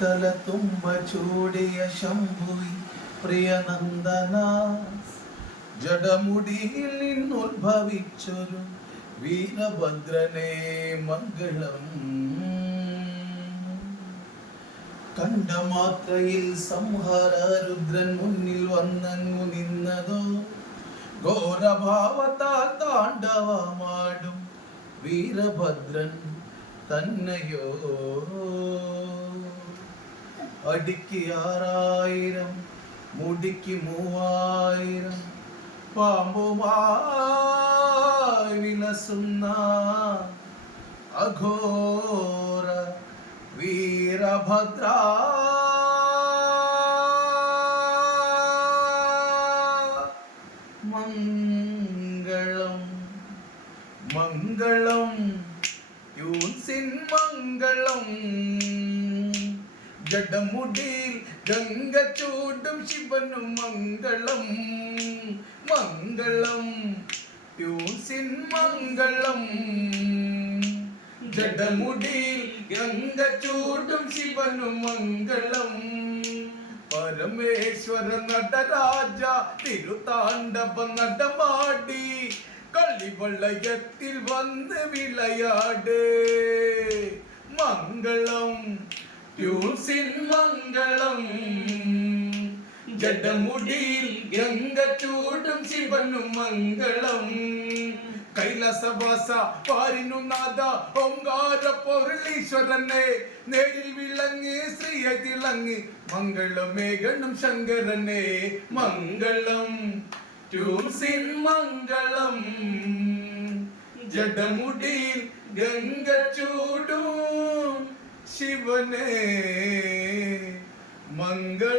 കല തുമ്പ ചൂടിയ ശംഭുവി പ്രിയനന്ദന ജഡമുടിയിൽ നിന്നുദ്ഭവിച്ചൊരു വീരഭദ്രനെ മംഗളം. കണ്ട മാത്രയിൽ സംഹാര രുദ്രൻ മുന്നിൽ വന്നങ്ങു നിന്നതോ ഘോരഭാവത്താൽ താണ്ഡവമാടും വീരഭദ്രൻ തന്നെയോ. അടിക്ക് 6000 മുടിക്ക് 3000 പാമ്പുമായി വിലസുന്ന അഘോര വീരഭദ്ര. മംഗളം മംഗളം യൂൻസിൻ മംഗളം. ജഡമുടിയിൽ ഗംഗ ചൂടും ശിവനു മംഗളം. മംഗളം യൂൻസിൻ മംഗളം. ജഡമുടിയിൽ ഗംഗ ചൂടും ശിവനു മംഗളം. പരമേശ്വര നടരാജ തിരുതാണ്ഡവ നടമാടി കളിവളയത്തിൽ വന്ന് വിളയാട്. മംഗളം യൂസിൻ മംഗളം. ജഡമുടിയിൽ ഗംഗ ചൂടും ശിവനു മംഗളം. കൈലാസവാസ പാരിനു നാഥ ഓംകാര പൊരുളീശ്വരനെ നേരിൽ വിളങ്ങി ശ്രീയ തിളങ്ങി മംഗളമേഘണം ശങ്കരനെ. മംഗളം യൂസിൻ മംഗളം. ജഡമുടിയിൽ ഗംഗ ചൂടും ശിവനെ മംഗളം.